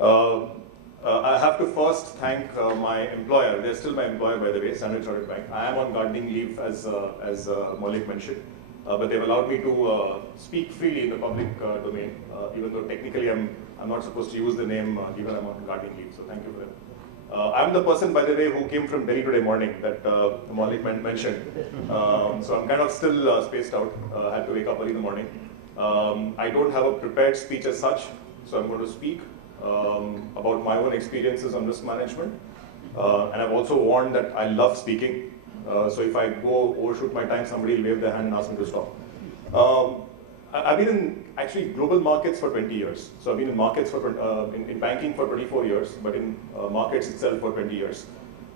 Uh, I have to first thank my employer. They're still my employer, by the way, Standard Chartered Bank. I am on gardening leave, as Maulik mentioned, but they've allowed me to speak freely in the public domain, even though technically I'm not supposed to use the name given I'm on gardening leave. So thank you for that. I'm the person, by the way, who came from Delhi today morning that Maulik mentioned. So I'm kind of still spaced out. I had to wake up early in the morning. I don't have a prepared speech as such, so I'm going to speak about my own experiences on risk management. And I've also warned that I love speaking. So if I go overshoot my time, somebody will wave their hand and ask me to stop. I've been in actually global markets for 20 years. So I've been in markets for in banking for 24 years, but in markets itself for 20 years.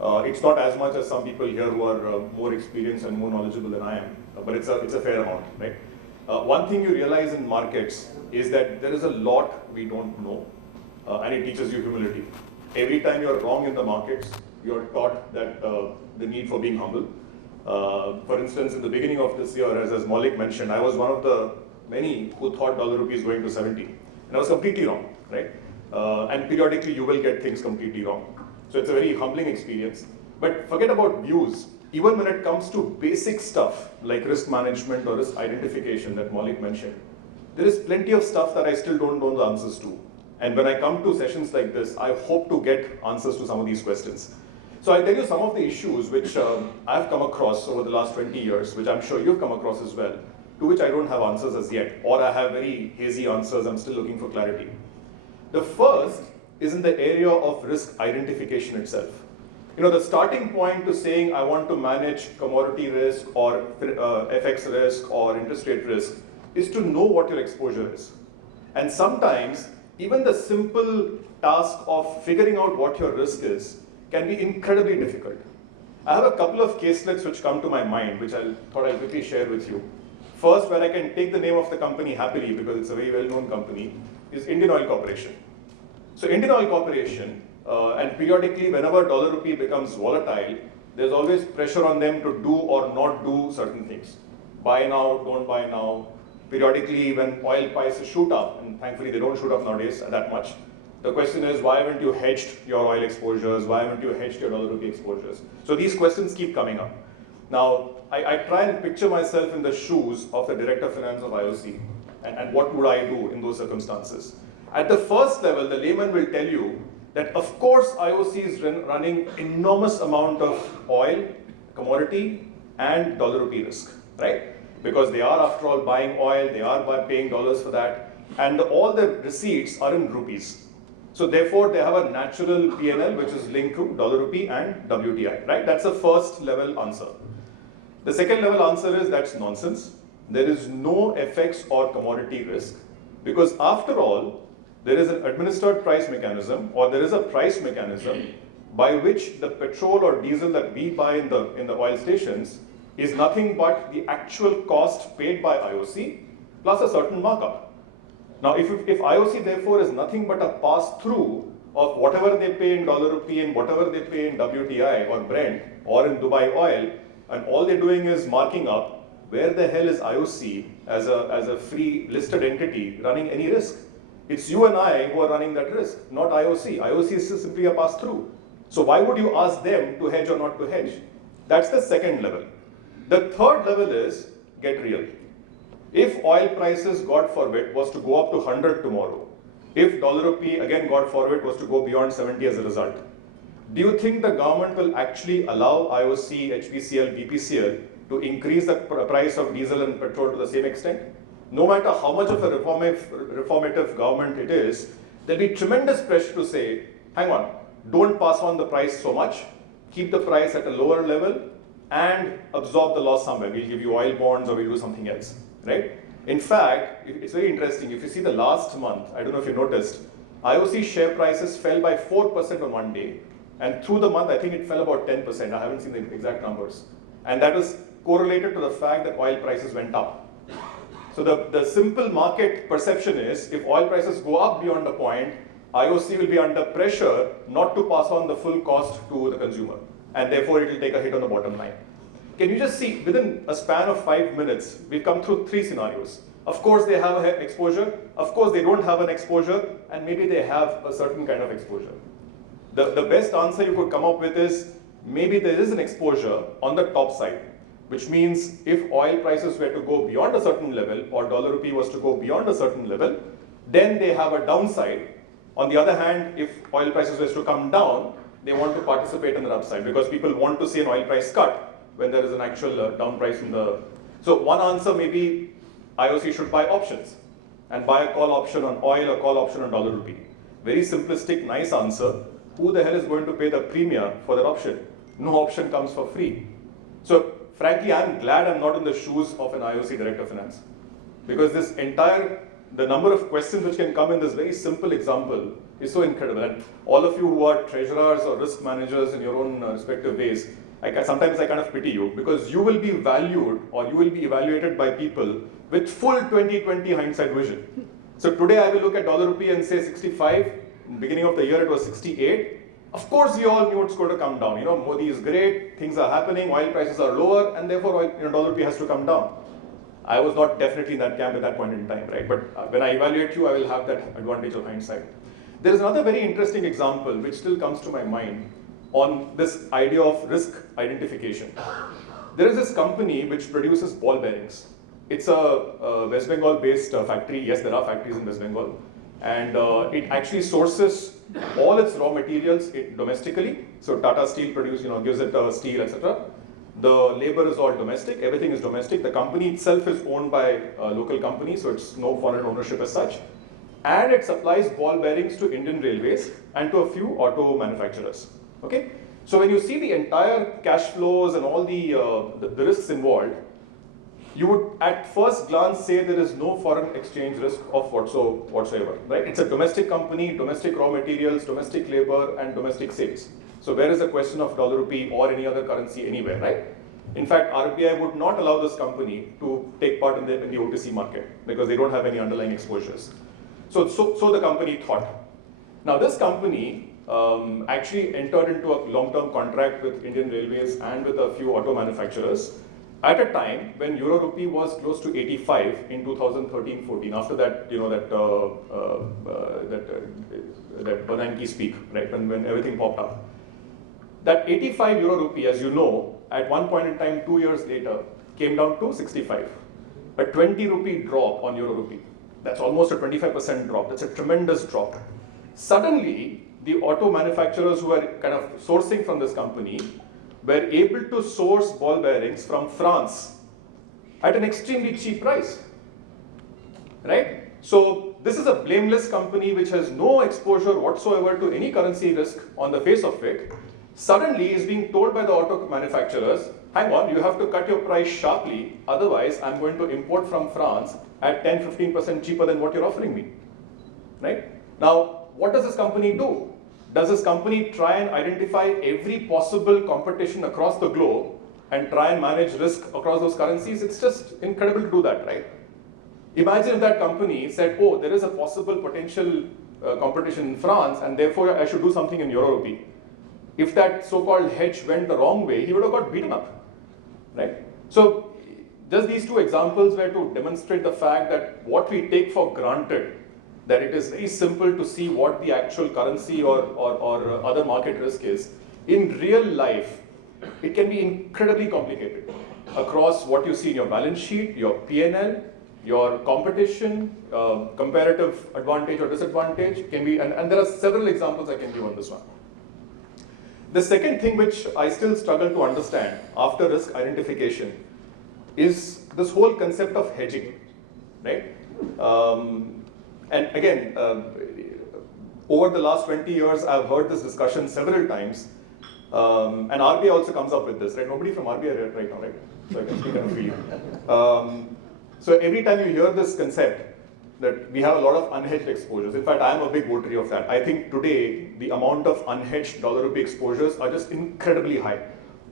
It's not as much as some people here who are more experienced and more knowledgeable than I am, but it's a fair amount, right? One thing you realize in markets is that there is a lot we don't know, and it teaches you humility. Every time you're wrong in the markets, you're taught that the need for being humble. For instance, in the beginning of this year, as Maulik mentioned, I was one of the many who thought dollar rupee is going to 70. And I was completely wrong, right? And periodically you will get things completely wrong. So it's a very humbling experience. But forget about views. Even when it comes to basic stuff like risk management or risk identification that Maulik mentioned, there is plenty of stuff that I still don't know the answers to. And when I come to sessions like this, I hope to get answers to some of these questions. So I'll tell you some of the issues which I've come across over the last 20 years, which I'm sure you've come across as well, to which I don't have answers as yet, or I have very hazy answers, I'm still looking for clarity. The first is in the area of risk identification itself. You know, the starting point to saying I want to manage commodity risk or FX risk or interest rate risk is to know what your exposure is. And sometimes even the simple task of figuring out what your risk is can be incredibly difficult. I have a couple of caselets which come to my mind, which I thought I'll quickly share with you. First, where I can take the name of the company happily because it's a very well-known company, is Indian Oil Corporation. So Indian Oil Corporation, and periodically whenever dollar rupee becomes volatile, there's always pressure on them to do or not do certain things. Buy now, don't buy now. Periodically when oil prices shoot up, and thankfully they don't shoot up nowadays that much, the question is, why haven't you hedged your oil exposures? Why haven't you hedged your dollar rupee exposures? So these questions keep coming up. Now, I try and picture myself in the shoes of the Director of Finance of IOC, and what would I do in those circumstances? At the first level, the layman will tell you that of course IOC is running enormous amount of oil, commodity, and dollar rupee risk, right? Because they are after all buying oil, they are paying dollars for that, and all the receipts are in rupees. So therefore, they have a natural P&L which is linked to dollar rupee and WTI, right? That's the first level answer. The second level answer is that's nonsense. There is no FX or commodity risk because after all, there is an administered price mechanism or there is a price mechanism by which the petrol or diesel that we buy in the oil stations is nothing but the actual cost paid by IOC plus a certain markup. Now, if IOC therefore is nothing but a pass-through of whatever they pay in dollar rupee and whatever they pay in WTI or Brent or in Dubai oil, and all they're doing is marking up, where the hell is IOC as a free listed entity running any risk? It's you and I who are running that risk, not IOC. IOC is simply a pass-through. So why would you ask them to hedge or not to hedge? That's the second level. The third level is get real. If oil prices, God forbid, was to go up to 100 tomorrow, if dollar rupee, again, God forbid, was to go beyond 70 as a result, do you think the government will actually allow IOC, HPCL, BPCL to increase the price of diesel and petrol to the same extent? No matter how much of a reformative government it is, there'll be tremendous pressure to say, hang on, don't pass on the price so much, keep the price at a lower level and absorb the loss somewhere. We'll give you oil bonds or we'll do something else, right? In fact, it's very interesting. If you see the last month, I don't know if you noticed, IOC share prices fell by 4% on one day. And through the month, I think it fell about 10%. I haven't seen the exact numbers. And that was correlated to the fact that oil prices went up. So the simple market perception is, if oil prices go up beyond a point, IOC will be under pressure not to pass on the full cost to the consumer. And therefore, it will take a hit on the bottom line. Can you just see, within a span of 5 minutes, we've come through 3 scenarios. Of course they have an exposure, of course they don't have an exposure, and maybe they have a certain kind of exposure. The best answer you could come up with is maybe there is an exposure on the top side, which means if oil prices were to go beyond a certain level or dollar rupee was to go beyond a certain level, then they have a downside. On the other hand, if oil prices were to come down, they want to participate in the upside because people want to see an oil price cut when there is an actual down price in the. So one answer may be IOC should buy options and buy a call option on oil or call option on dollar rupee. Very simplistic, nice answer. Who the hell is going to pay the premium for that option? No option comes for free. So frankly, I'm glad I'm not in the shoes of an IOC Director of Finance because this entire, the number of questions which can come in this very simple example is so incredible. And all of you who are treasurers or risk managers in your own respective ways, sometimes I kind of pity you because you will be valued or you will be evaluated by people with full 20/20 hindsight vision. So today I will look at dollar rupee and say 65. In the beginning of the year it was 68. Of course we all knew it's going to come down. You know, Modi is great, things are happening, oil prices are lower, and therefore oil, dollar rupee has to come down. I was not definitely in that camp at that point in time, right? But when I evaluate you, I will have that advantage of hindsight. There is another very interesting example which still comes to my mind on this idea of risk identification. There is this company which produces ball bearings. It's a West Bengal based factory. Yes, there are factories in West Bengal. And it actually sources all its raw materials domestically. So Tata Steel gives it steel, etc. The labor is all domestic, everything is domestic. The company itself is owned by a local company, so it's no foreign ownership as such. And it supplies ball bearings to Indian Railways and to a few auto manufacturers. Okay? So when you see the entire cash flows and all the risks involved, you would at first glance say there is no foreign exchange risk of whatsoever, right? It's a domestic company, domestic raw materials, domestic labor, and domestic sales. So where is the question of dollar rupee or any other currency anywhere, right? In fact, RBI would not allow this company to take part in the OTC market because they don't have any underlying exposures. So the company thought. Now this company actually entered into a long-term contract with Indian Railways and with a few auto manufacturers at a time when euro rupee was close to 85 in 2013-14. After that, that Bernanke speak, right? When everything popped up. That 85 euro rupee, as you know, at one point in time, 2 years later, came down to 65. A 20 rupee drop on euro rupee. That's almost a 25% drop. That's a tremendous drop. Suddenly, the auto manufacturers who were kind of sourcing from this company were able to source ball bearings from France at an extremely cheap price, right? So this is a blameless company which has no exposure whatsoever to any currency risk on the face of it. Suddenly is being told by the auto manufacturers, hang on, you have to cut your price sharply, otherwise I'm going to import from France at 10-15% cheaper than what you're offering me, right? Now, what does this company do? Does this company try and identify every possible competition across the globe and try and manage risk across those currencies? It's just incredible to do that, right? Imagine if that company said, oh, there is a possible potential competition in France and therefore I should do something in euro rupee. If that so-called hedge went the wrong way, he would have got beaten up, right? So just these two examples were to demonstrate the fact that what we take for granted, that it is very simple to see what the actual currency or other market risk is. In real life, it can be incredibly complicated across what you see in your balance sheet, your P&L, your competition, comparative advantage or disadvantage can be, and there are several examples I can give on this one. The second thing which I still struggle to understand after risk identification is this whole concept of hedging, right? And again, over the last 20 years, I've heard this discussion several times, and RBI also comes up with this, right? Nobody from RBI right now, right? So I can speak kind of freely. So every time you hear this concept, that we have a lot of unhedged exposures. In fact, I am a big votary of that. I think today, the amount of unhedged dollar rupee exposures are just incredibly high.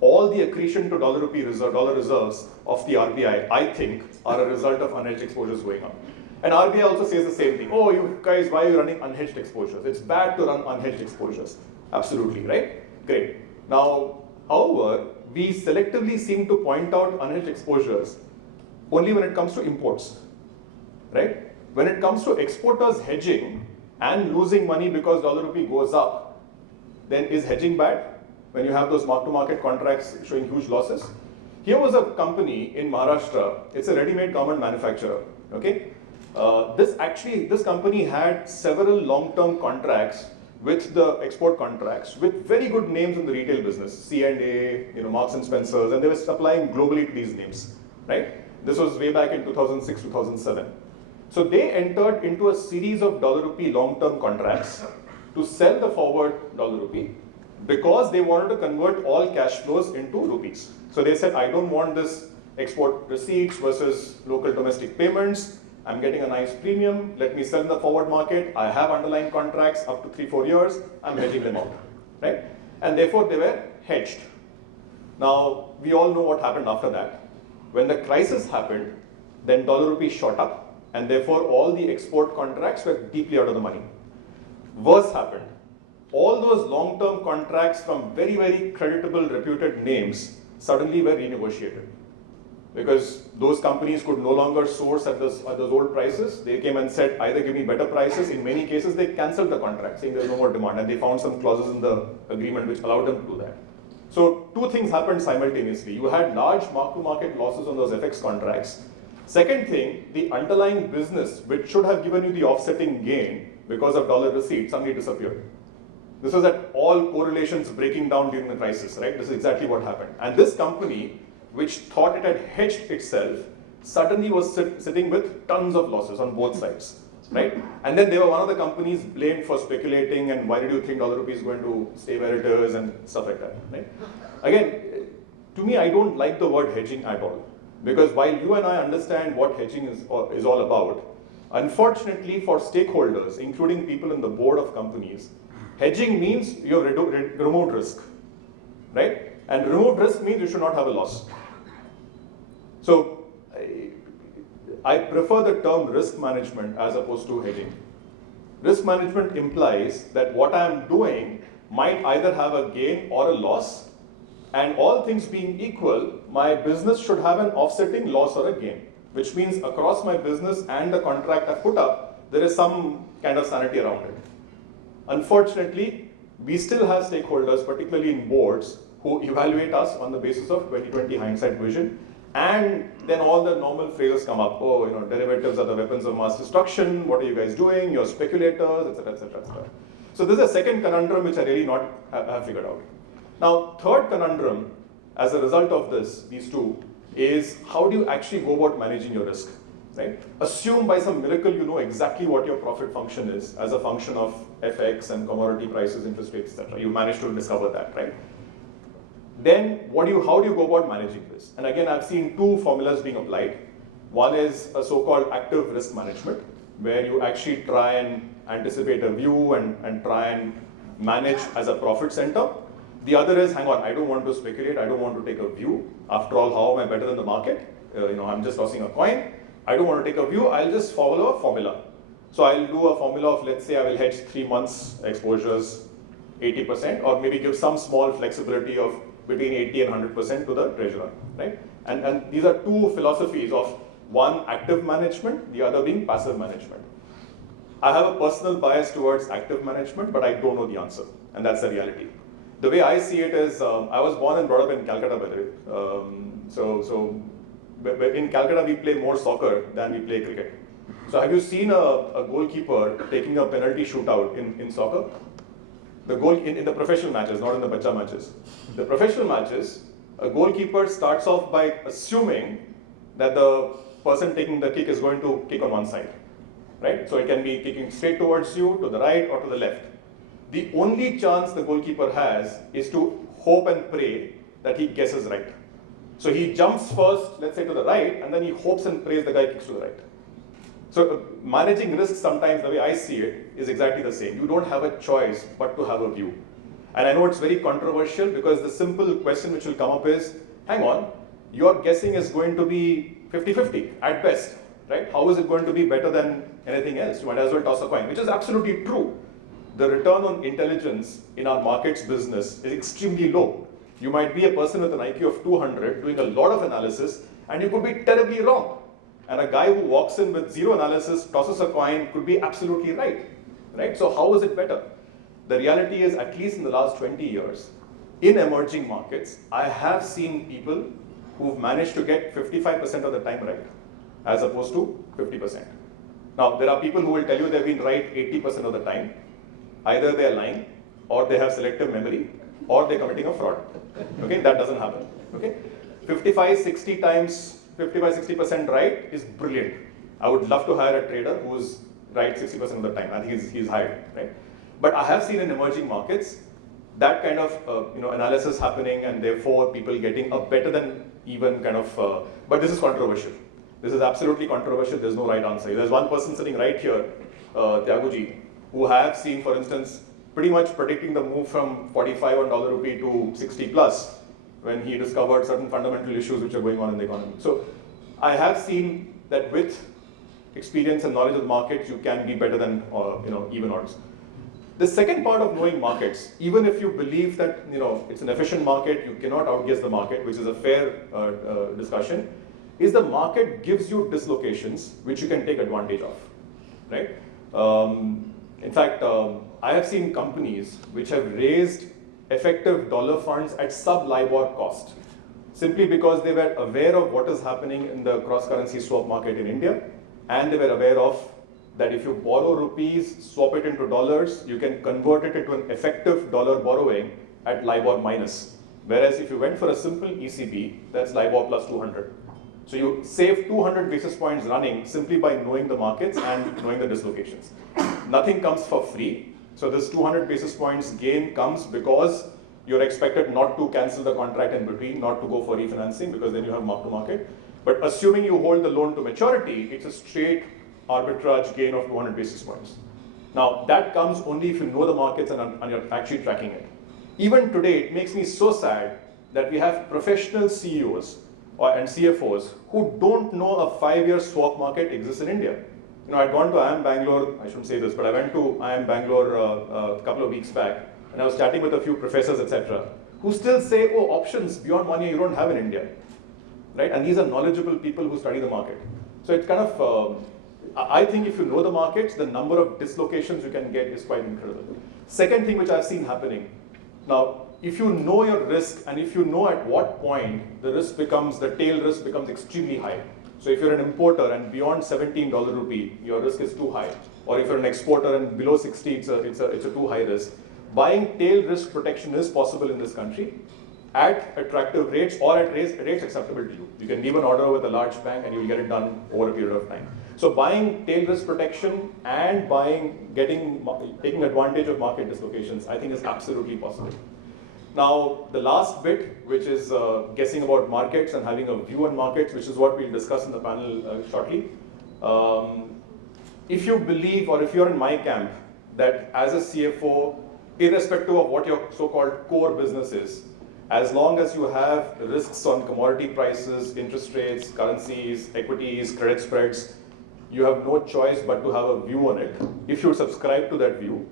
All the accretion to dollar rupee dollar reserves of the RBI, I think, are a result of unhedged exposures going up. And RBI also says the same thing. Oh, you guys, why are you running unhedged exposures? It's bad to run unhedged exposures. Absolutely, right? Great. Now, however, we selectively seem to point out unhedged exposures only when it comes to imports. right? When it comes to exporters hedging and losing money because dollar rupee goes up, then is hedging bad when you have those mark-to-market contracts showing huge losses? Here was a company in Maharashtra. It's a ready-made garment manufacturer. Okay, this company had several long-term contracts with the export contracts with very good names in the retail business, C&A, Marks and Spencers, and they were supplying globally to these names, right? This was way back in 2006, 2007. So they entered into a series of dollar rupee long-term contracts to sell the forward dollar rupee because they wanted to convert all cash flows into rupees. So they said, I don't want this export receipts versus local domestic payments. I'm getting a nice premium. Let me sell in the forward market. I have underlying contracts up to 3-4 years. I'm hedging them out, right? And therefore they were hedged. Now, we all know what happened after that. When the crisis happened, then dollar rupee shot up, and therefore all the export contracts were deeply out of the money. Worse happened. All those long-term contracts from very, very creditable, reputed names suddenly were renegotiated. Because those companies could no longer source at those old prices. They came and said, either give me better prices. In many cases, they canceled the contract, saying there's no more demand. And they found some clauses in the agreement which allowed them to do that. So two things happened simultaneously. You had large mark-to-market losses on those FX contracts. Second thing, the underlying business, which should have given you the offsetting gain because of dollar receipts, suddenly disappeared. This was at all correlations breaking down during the crisis, right? This is exactly what happened. And this company, which thought it had hedged itself, suddenly was sitting with tons of losses on both sides, right? And then they were one of the companies blamed for speculating and why did you think dollar rupee is going to stay where it is and stuff like that, right? Again, to me, I don't like the word hedging at all. Because while you and I understand what hedging is all about, unfortunately for stakeholders, including people in the board of companies, hedging means you have removed risk, right? And removed risk means you should not have a loss. So I prefer the term risk management as opposed to hedging. Risk management implies that what I am doing might either have a gain or a loss, and all things being equal, my business should have an offsetting loss or a gain, which means across my business and the contract I've put up, there is some kind of sanity around it. Unfortunately, we still have stakeholders, particularly in boards, who evaluate us on the basis of 20/20 hindsight vision, and then all the normal phrases come up. Oh, derivatives are the weapons of mass destruction. What are you guys doing? You're speculators, etc., etc., etc. So this is a second conundrum which I really not have figured out. Now, third conundrum, as a result of these two, is how do you actually go about managing your risk, right? Assume by some miracle you know exactly what your profit function is as a function of FX and commodity prices, interest rates, etc. You managed to discover that, right? Then how do you go about managing this? And again, I've seen two formulas being applied. One is a so-called active risk management, where you actually try and anticipate a view and try and manage as a profit center. The other is, hang on, I don't want to speculate, I don't want to take a view. After all, how am I better than the market? I'm just tossing a coin. I don't want to take a view, I'll just follow a formula. So I'll do a formula of, let's say I will hedge 3 months exposures 80%, or maybe give some small flexibility of between 80 and 100% to the treasurer, right? And these are two philosophies of one active management, the other being passive management. I have a personal bias towards active management, but I don't know the answer, and that's the reality. The way I see it is, I was born and brought up in Calcutta, by the way. In Calcutta, we play more soccer than we play cricket. So have you seen a goalkeeper taking a penalty shootout in soccer? The goal in the professional matches, not in the bacha matches. The professional matches, a goalkeeper starts off by assuming that the person taking the kick is going to kick on one side, right? So it can be kicking straight towards you, to the right, or to the left. The only chance the goalkeeper has is to hope and pray that he guesses right. So he jumps first, let's say to the right, and then he hopes and prays the guy kicks to the right. So managing risks sometimes, the way I see it, is exactly the same. You don't have a choice but to have a view. And I know it's very controversial because the simple question which will come up is, hang on, your guessing is going to be 50-50 at best, right? How is it going to be better than anything else? You might as well toss a coin, which is absolutely true. The return on intelligence in our markets business is extremely low. You might be a person with an IQ of 200 doing a lot of analysis, and you could be terribly wrong. and a guy who walks in with zero analysis, tosses a coin, could be absolutely right, right? So how is it better? The reality is, at least in the last 20 years, in emerging markets, I have seen people who've managed to get 55% of the time right, as opposed to 50%. Now, there are people who will tell you they've been right 80% of the time. Either they're lying, or they have selective memory, or they're committing a fraud. Okay, that doesn't happen. Okay, 55, 60 times, 55, 60% right is brilliant. I would love to hire a trader who's right 60% of the time. I think he's hired, right? But I have seen in emerging markets that kind of analysis happening, and therefore people getting a better than even kind of. But this is controversial. This is absolutely controversial. There's no right answer. There's one person sitting right here, Tyaguji, who I have seen, for instance, pretty much predicting the move from 45 on dollar rupee to 60 plus when he discovered certain fundamental issues which are going on in the economy. So I have seen that with experience and knowledge of the markets, you can be better than even odds. The second part of knowing markets, even if you believe that it's an efficient market, you cannot outguess the market, which is a fair discussion, is the market gives you dislocations which you can take advantage of, right? In fact, I have seen companies which have raised effective dollar funds at sub-LIBOR cost, simply because they were aware of what is happening in the cross-currency swap market in India, and they were aware of that if you borrow rupees, swap it into dollars, you can convert it into an effective dollar borrowing at LIBOR minus. Whereas if you went for a simple ECB, that's LIBOR plus 200. So you save 200 basis points running simply by knowing the markets and knowing the dislocations. Nothing comes for free. So this 200 basis points gain comes because you're expected not to cancel the contract in between, not to go for refinancing, because then you have mark to market. But assuming you hold the loan to maturity, it's a straight arbitrage gain of 200 basis points. Now that comes only if you know the markets and you're actually tracking it. Even today, it makes me so sad that we have professional CEOs and CFOs who don't know a 5-year swap market exists in India. I'd gone to IIM Bangalore, I shouldn't say this, but I went to IIM Bangalore a couple of weeks back, and I was chatting with a few professors, etc., who still say, oh, options beyond 1 year you don't have in India, right? And these are knowledgeable people who study the market. So it's kind of, I think if you know the markets, the number of dislocations you can get is quite incredible. Second thing which I've seen happening, now, if you know your risk and if you know at what point the tail risk becomes extremely high. So if you're an importer and beyond $17 rupee, your risk is too high. Or if you're an exporter and below 60, it's a too high risk. Buying tail risk protection is possible in this country at attractive rates or at rates acceptable to you. You can leave an order with a large bank and you'll get it done over a period of time. So buying tail risk protection and taking advantage of market dislocations, I think is absolutely possible. Now, the last bit, which is guessing about markets and having a view on markets, which is what we'll discuss in the panel shortly. If you believe, or if you're in my camp, that as a CFO, irrespective of what your so-called core business is, as long as you have risks on commodity prices, interest rates, currencies, equities, credit spreads, you have no choice but to have a view on it. If you subscribe to that view,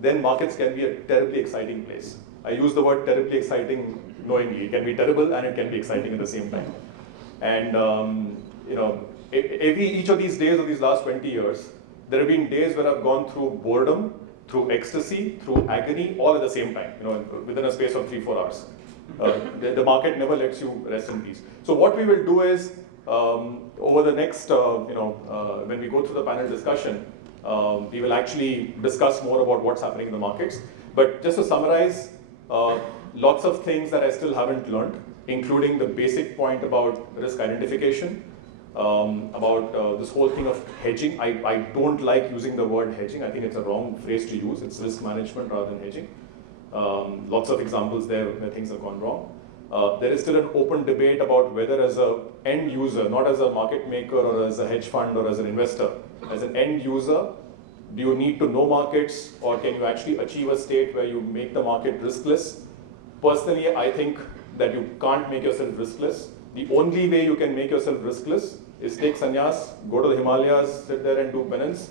then markets can be a terribly exciting place. I use the word terribly exciting knowingly. It can be terrible and it can be exciting at the same time. And each of these days of these last 20 years, there have been days where I've gone through boredom, through ecstasy, through agony, all at the same time, within a space of 3-4 hours. The market never lets you rest in peace. So what we will do is, over the next, when we go through the panel discussion, we will actually discuss more about what's happening in the markets. But just to summarize, lots of things that I still haven't learned, including the basic point about risk identification, about this whole thing of hedging. I don't like using the word hedging. I think it's a wrong phrase to use. It's risk management rather than hedging. Lots of examples there where things have gone wrong. There is still an open debate about whether as an end user, not as a market maker or as a hedge fund or as an investor, as an end user, do you need to know markets, or can you actually achieve a state where you make the market riskless? Personally, I think that you can't make yourself riskless. The only way you can make yourself riskless is take sannyas, go to the Himalayas, sit there and do penance.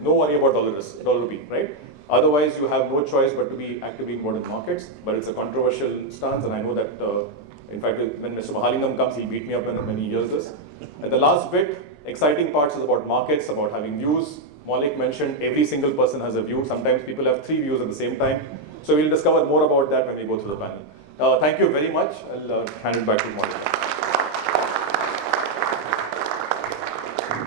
No worry about dollar rupee, right? Otherwise, you have no choice but to be actively involved in markets. But it's a controversial stance, and I know that, in fact, when Mr. Mahalingam comes, he'll beat me up when he hears this. And the last bit, Exciting parts is about markets, about having views. Maulik mentioned every single person has a view. Sometimes people have 3 views at the same time. So we'll discover more about that when we go through the panel. Thank you very much. I'll hand it back to Maulik.